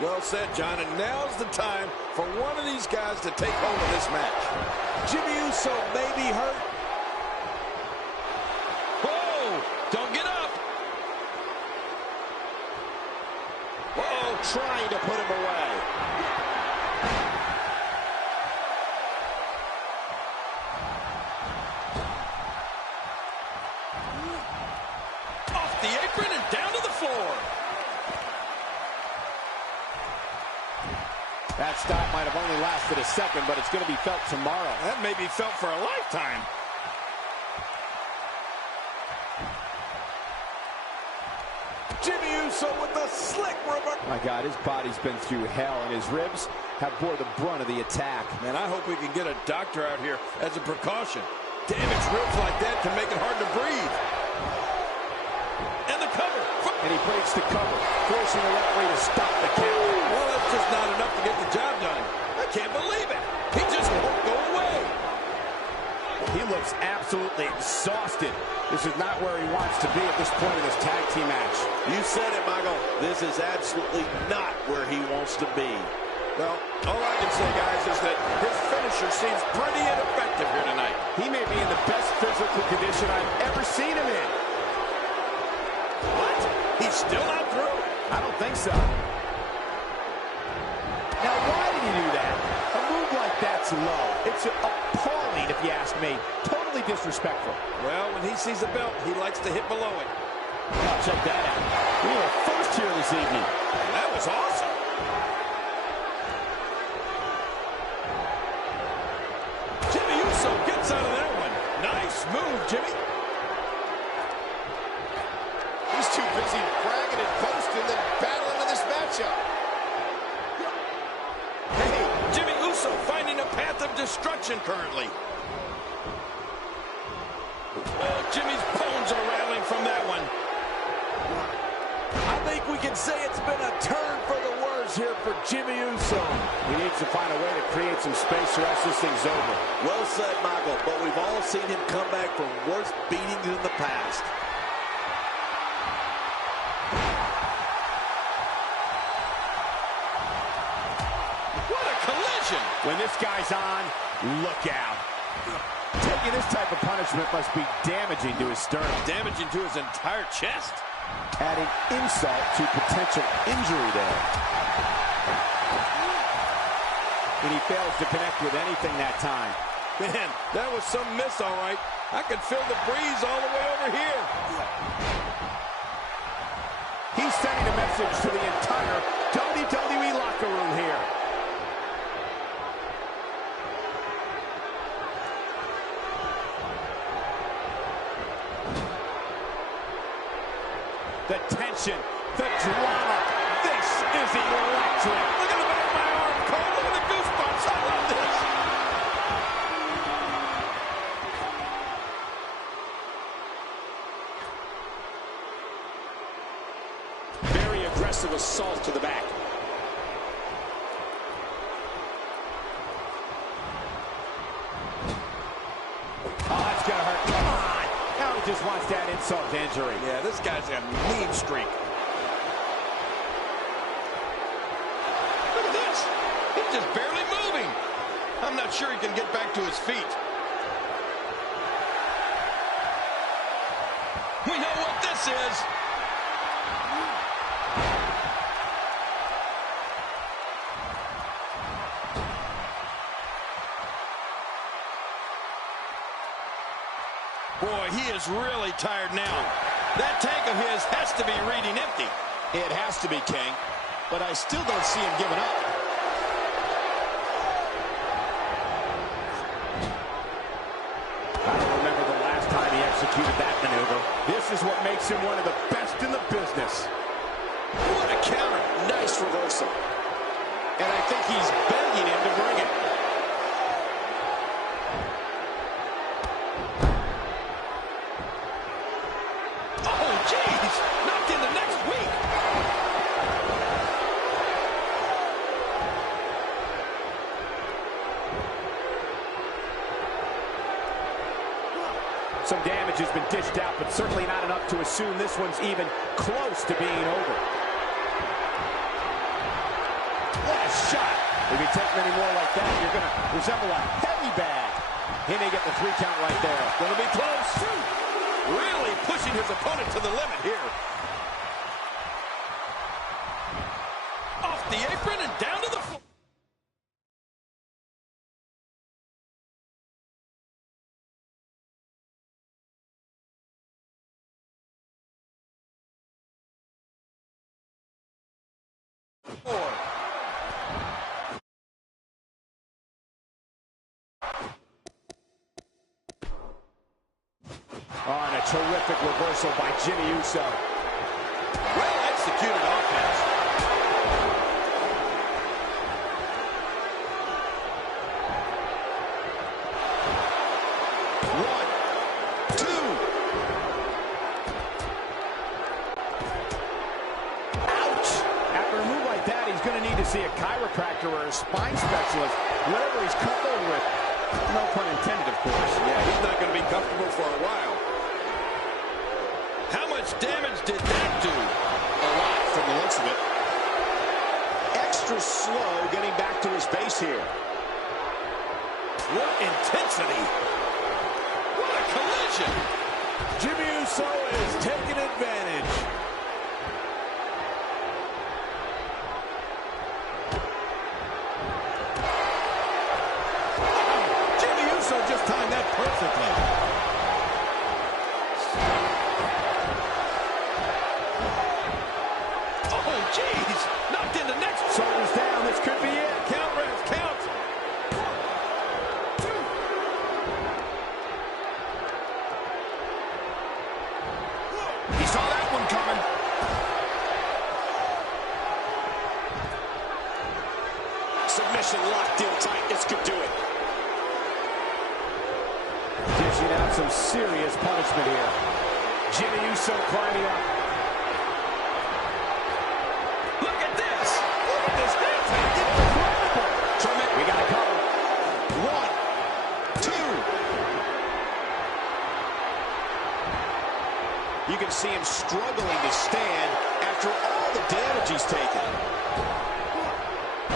Well said, John, and now's the time for one of these guys to take hold of this match. Jimmy Uso may be hurt. Whoa! Don't get up! Uh-oh, trying to put him away. Off the apron and down to the floor. That stop might have only lasted a second, but it's going to be felt tomorrow. That may be felt for a lifetime. Jimmy Uso with the slick reverse. My God, his body's been through hell, and his ribs have bore the brunt of the attack. Man, I hope we can get a doctor out here as a precaution. Damaged ribs like that can make it hard to breathe. And the cover. And he breaks the cover, forcing the referee to stop the count. Well, that's just not enough to get the job done. I can't believe it. He just won't go away. He looks absolutely exhausted. This is not where he wants to be at this point in this tag team match. You said it, Michael. This is absolutely not where he wants to be. Well, all I can say, guys, is that his finisher seems pretty ineffective here tonight. He may be in the best physical condition I've ever seen him in. What? He's still not through? I don't think so. Now, why did he do that? A move like that's low. It's appalling, if you ask me. Totally disrespectful. Well, when he sees the belt, he likes to hit below it. Oh, check that out. We were first here this evening. That was awesome. Jimmy Uso gets out of that one. Nice move, Jimmy. He's too busy bragging and boasting than battling in this matchup. Hey, Jimmy Uso finding a path of destruction currently. Oh, Jimmy's bones are rattling from that one. I think we can say it's been a turn for the worse here for Jimmy Uso. He needs to find a way to create some space or else this thing's over. Well said, Michael, but we've all seen him come back from worse beatings in the past. What a collision! When this guy's on, look out. Taking this type of punishment must be damaging to his sternum. Damaging to his entire chest. Adding insult to potential injury there. And he fails to connect with anything that time. Man, that was some miss, all right. I could feel the breeze all the way over here. He's sending a message to the entire WWE locker room here. The tension, the drama. This is electric. Look at the back of my arm, Cole. Look at the goosebumps. I love this. Very aggressive assault to the back. Oh, that's gonna hurt. Come on. Now he just wants that insult to injury. Yeah, this guy's a mean streak. Look at this. He's just barely moving. I'm not sure he can get back to his feet. We know what this is. Boy, he is really tired now. That tank of his has to be reading empty. It has to be, King, but I still don't see him giving up. I don't remember the last time he executed that maneuver. This is what makes him one of the best in the business. What a counter. Nice reversal. And I think he's begging him to bring it. Oh, jeez. Knocked into next week. Some damage has been dished out, but certainly not enough to assume this one's even close to being over. What a shot. If you take many more like that, you're going to resemble a heavy bag. He may get the 3 count right there. Going to be close. Really pushing his opponent to the limit here. Off the apron and down to the floor. Oh, and a terrific reversal by Jimmy Uso. Well or a spine specialist, whatever he's comfortable with. No pun intended, of course. Yeah, he's not going to be comfortable for a while. How much damage did that do? A lot from the looks of it. Extra slow getting back to his base here. What intensity. What a collision. Jimmy Uso is taking advantage. Jimmy Uso just timed that perfectly. Oh, jeez. Knocked into next. Shoulders down. This could be it. Count, ref, count. He saw that one coming. Submission locked in tight. This could do it. Dishing out some serious punishment here. Jimmy Uso climbing up. Look at this. Look at this dancing. Incredible. We got to cover. 1, 2. You can see him struggling to stand after all the damage he's taken.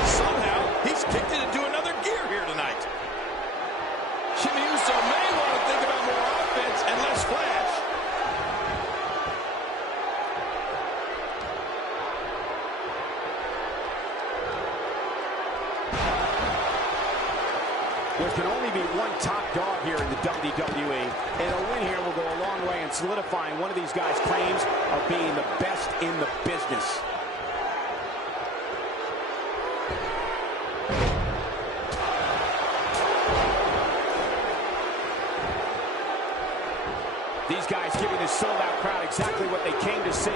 Somehow, he's kicked it into another gear here tonight. Jimmy Uso may want to think about more offense and less flash. There can only be one top dog here in the WWE, and a win here will go a long way in solidifying one of these guys' claims of being the best in the business. These guys giving this sold-out crowd exactly what they came to see.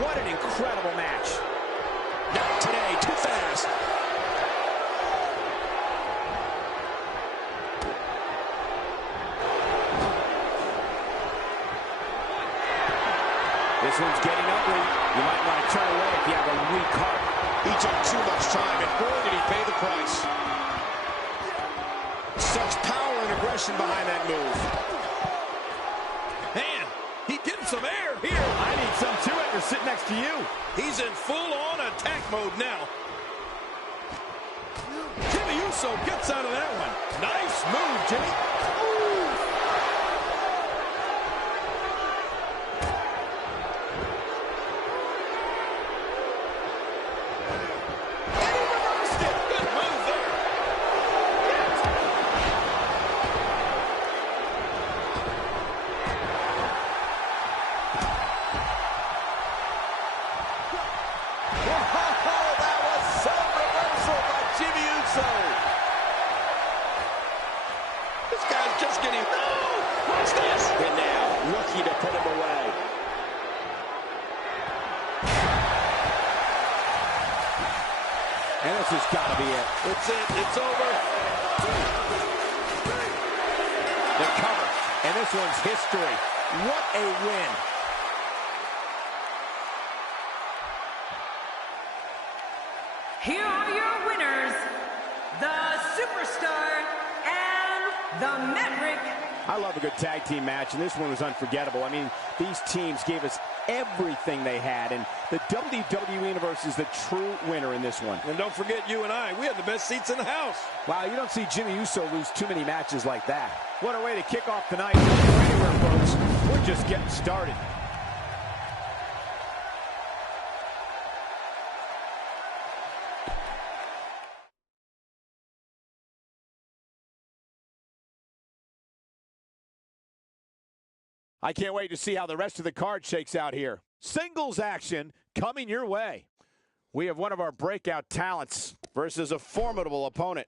What an incredible match. Not today, too fast. This one's getting ugly. You might want to turn away if you have a weak heart. He took too much time, and boy, did he pay the price. Such power and aggression behind that move. Man, he's getting some air here. I need some too after sitting next to you. He's in full-on attack mode now. Jimmy Uso gets out of that one. Nice move, Jimmy. Ooh. And he reversed it. Good move there. Oh, that was some reversal by Jimmy Uso. This guy's just getting... No! What's this? And now, lucky to put him away. And this has got to be it. It's it. It's over. The cover. And this one's history. What a win. Here are your winners, the Superstar and the Maverick. I love a good tag team match, and this one was unforgettable. I mean, these teams gave us everything they had, and the WWE Universe is the true winner in this one. And don't forget you and I. We had the best seats in the house. Wow, you don't see Jimmy Uso lose too many matches like that. What a way to kick off the night. Don't go anywhere, folks. We're just getting started. I can't wait to see how the rest of the card shakes out here. Singles action coming your way. We have one of our breakout talents versus a formidable opponent.